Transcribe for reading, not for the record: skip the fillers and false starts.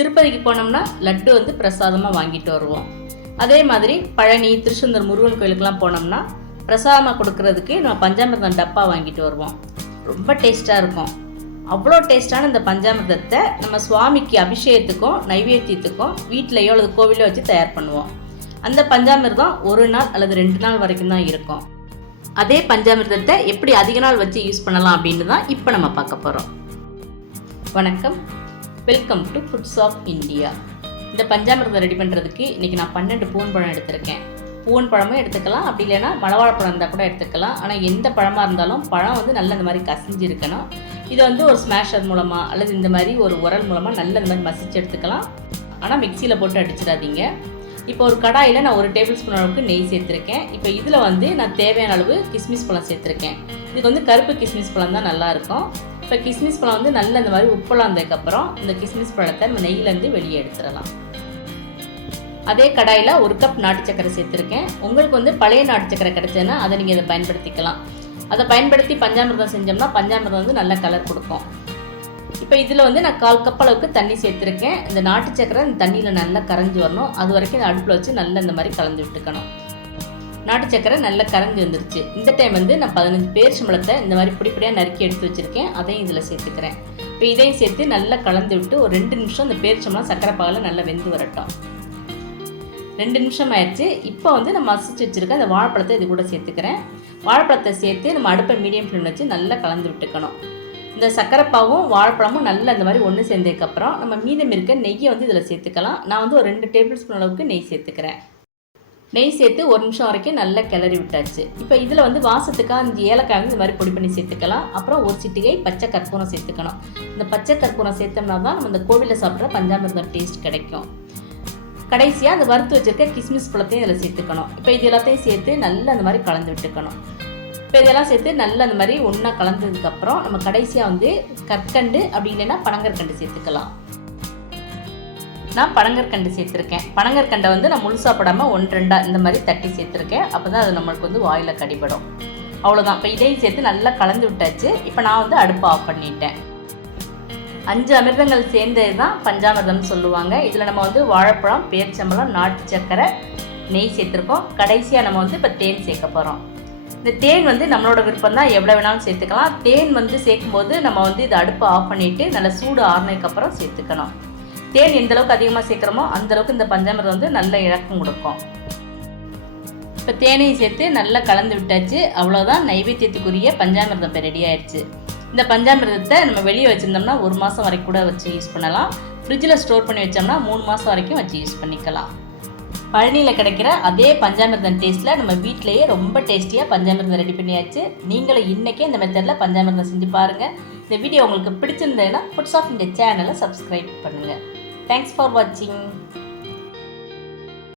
திருப்பதிக்கு போனோம்னா லட்டு வந்து பிரசாதமாக வாங்கிட்டு வருவோம். அதே மாதிரி பழனி, திருச்செந்தூர் முருகன் கோயிலுக்கெலாம் போனோம்னா பிரசாதமாக கொடுக்கறதுக்கு நம்ம பஞ்சாமிர்தம் டப்பா வாங்கிட்டு வருவோம். ரொம்ப டேஸ்ட்டாக இருக்கும். அவ்வளோ டேஸ்ட்டான இந்த பஞ்சாமிர்தத்தை நம்ம சுவாமிக்கு அபிஷேகத்துக்கும் நைவேத்தியத்துக்கும் வீட்டிலையோ அல்லது கோவிலையோ வச்சு தயார் பண்ணுவோம். அந்த பஞ்சாமிர்தம் 1 நாள் அல்லது 2 நாள் வரைக்கும் தான் இருக்கும். அதே பஞ்சாமிர்தத்தை எப்படி அதிக நாள் வச்சு யூஸ் பண்ணலாம் அப்படின்னு தான் இப்போ நம்ம பார்க்க போகிறோம். வணக்கம், welcome to foods of India. இந்த பஞ்சாமிர்தம் ரெடி பண்ணுறதுக்கு இன்றைக்கி நான் 12 பூவன் பழம் எடுத்திருக்கேன். பூவன் பழமும் எடுத்துக்கலாம், அப்படி இல்லைன்னா மலவாழைப்பழம் இருந்தால் கூட எடுத்துக்கலாம். ஆனால் எந்த பழமாக இருந்தாலும் பழம் வந்து நல்ல இந்த மாதிரி கசிஞ்சு இருக்கணும். இதை வந்து ஒரு ஸ்மாஷர் மூலமாக அல்லது இந்த மாதிரி ஒரு உரல் மூலமாக நல்ல இந்த மாதிரி மசிச்சு எடுத்துக்கலாம். ஆனால் மிக்சியில் போட்டு அடிச்சிடாதீங்க. இப்போ ஒரு கடாயில் நான் 1 டேபிள் ஸ்பூன் அளவுக்கு நெய் சேர்த்துருக்கேன். இப்போ இதில் வந்து நான் தேவையான அளவு கிஸ்மிஸ் பழம் சேர்த்துருக்கேன். இதுக்கு வந்து கருப்பு கிஸ்மிஸ் பழம் தான் நல்லாயிருக்கும். இப்போ கிஸ்மிஸ் பழம் வந்து நல்ல இந்த மாதிரி உப்பெல்லாம் வந்ததுக்கப்புறம் இந்த கிஸ்மிஸ் பழத்தை நம்ம நெய்யிலேருந்து வெளியே எடுத்துடலாம். அதே கடாயில் 1 கப் நாட்டு சக்கரை சேர்த்துருக்கேன். உங்களுக்கு வந்து பழைய நாட்டு சக்கரை கிடைச்சதுன்னா அதை நீங்கள் இதை பயன்படுத்திக்கலாம். அதை பயன்படுத்தி பஞ்சாமிர்தம் செஞ்சோம்னா பஞ்சாமிர்தம் வந்து நல்ல கலர் கொடுக்கும். இப்போ இதில் வந்து நான் 1/4 கப் அளவுக்கு தண்ணி சேர்த்துருக்கேன். இந்த நாட்டு சக்கரை இந்த தண்ணியில் நல்லா கரைஞ்சி வரணும். அது வரைக்கும் இந்த அடுப்பில் வச்சு நல்லா இந்த மாதிரி கலந்து விட்டுக்கணும். நாட்டு சக்கரை நல்லா கரைஞ்சி வந்துருச்சு. இந்த டைம் வந்து நான் 15 பேரிச்சம்பழத்தை இந்த மாதிரி பிடிப்படியாக நறுக்கி எடுத்து வச்சுருக்கேன். அதையும் இதில் சேர்த்துக்கிறேன். இப்போ இதையும் சேர்த்து நல்லா கலந்து விட்டு ஒரு 2 நிமிஷம் இந்த பேரிச்சம்பழம் சக்கரை பாகில் நல்லா வெந்து வரட்டும். 2 நிமிஷம் ஆயிடுச்சு. இப்போ வந்து நான் மசிச்சு வச்சுருக்க அந்த வாழைப்பழத்தை இது கூட சேர்த்துக்கிறேன். வாழைப்பழத்தை சேர்த்து நம்ம அடுப்பை மீடியம் ஃப்ளேம் வச்சு நல்லா கலந்து விட்டுக்கணும். இந்த சக்கரைப்பாவும் வாழைப்பழமும் நல்லா இந்த மாதிரி ஒன்று சேர்ந்ததுக்கப்புறம் நம்ம மீதம் இருக்க நெய்யை வந்து இதில் சேர்த்துக்கலாம். நான் வந்து ஒரு 2 டேபிள் ஸ்பூன் அளவுக்கு நெய் சேர்த்துக்கிறேன். நெய் சேர்த்து 1 நிமிஷம் வரைக்கும் நல்லா கிளறி விட்டாச்சு. இப்போ இதில் வந்து வாசத்துக்காக 5 ஏலக்காய் வந்து இந்த மாதிரி பொடி பண்ணி சேர்த்துக்கலாம். அப்புறம் ஒரு சிட்டிகை பச்சை கற்பூரம் சேர்த்துக்கணும். இந்த பச்சை கற்பூரம் சேர்த்தோம்னா தான் நம்ம இந்த கோவிலில் சாப்பிட்ற பஞ்சாமிர்தம் டேஸ்ட் கிடைக்கும். கடைசியாக அந்த வறுத்து வச்சுருக்க கிஸ்மிஸ் பழத்தையும் இதில் சேர்த்துக்கணும். இப்போ இது எல்லாத்தையும் சேர்த்து நல்லா அந்த மாதிரி கலந்து விட்டுக்கணும். இப்போ இதெல்லாம் சேர்த்து நல்லா அந்த மாதிரி ஒன்றா கலந்ததுக்கப்புறம் நம்ம கடைசியாக வந்து கற்கண்டு அப்படி இல்லைன்னா பனங்கற்கண்டு சேர்த்துக்கலாம். நான் பனங்கற்கண்டு சேர்த்துருக்கேன். பனங்கற்கண்டை வந்து நான் முழுசாக போடாமல் 1-2 இந்த மாதிரி தட்டி சேர்த்துருக்கேன். அப்போ தான் அது நம்மளுக்கு வந்து வாயில் கடிபடும். அவ்வளோதான். இப்போ இதையும் சேர்த்து நல்லா கலந்து விட்டாச்சு. இப்போ நான் வந்து அடுப்பை ஆஃப் பண்ணிட்டேன். 5 அமிர்தங்கள் சேர்ந்தது தான் பஞ்சாமிர்தம்னு சொல்லுவாங்க. இதில் நம்ம வந்து வாழைப்பழம், பேரிச்சம்பழம், நாட்டு சக்கரை, நெய் சேர்த்துருக்கோம். கடைசியாக நம்ம வந்து இப்போ தேன் சேர்க்க போகிறோம். இந்த தேன் வந்து நம்மளோட விருப்பம் தான், எவ்வளோ வேணாலும் சேர்த்துக்கலாம். தேன் வந்து சேர்க்கும்போது நம்ம வந்து இதை அடுப்பை ஆஃப் பண்ணிவிட்டு நல்லா சூடு ஆறுனதுக்கப்புறம் சேர்த்துக்கணும். தேன் எந்தளவுக்கு அதிகமாக சேர்க்குறோமோ அந்தளவுக்கு இந்த பஞ்சாமிர்தம் வந்து நல்ல இழக்கம் கொடுக்கும். இப்போ தேனையும் சேர்த்து நல்லா கலந்து விட்டாச்சு. அவ்வளோதான், நைவேத்தியத்துக்குரிய பஞ்சாமிர்தம் இப்போ ரெடி ஆயிடுச்சு. இந்த பஞ்சாமிர்தத்தை நம்ம வெளியே வச்சுருந்தோம்னா 1 மாதம் வரைக்கும் கூட வச்சு யூஸ் பண்ணலாம். ஃப்ரிட்ஜில் ஸ்டோர் பண்ணி வச்சோம்னா 3 மாதம் வரைக்கும் வச்சு யூஸ் பண்ணிக்கலாம். பழனியில் கிடைக்கிற அதே பஞ்சாமிர்தம் டேஸ்ட்டில் நம்ம வீட்டிலேயே ரொம்ப டேஸ்டியாக பஞ்சாமிர்தம் ரெடி பண்ணியாச்சு. நீங்களும் இன்றைக்கே இந்த மெத்தடில் பஞ்சாமிர்தம் செஞ்சு பாருங்கள். இந்த வீடியோ உங்களுக்கு பிடிச்சிருந்ததுன்னா ஃபுட்ஸ் ஆஃப் இந்தியா சேனலை சப்ஸ்கிரைப் பண்ணுங்கள். தேங்க்ஸ் ஃபார் வாட்சிங்.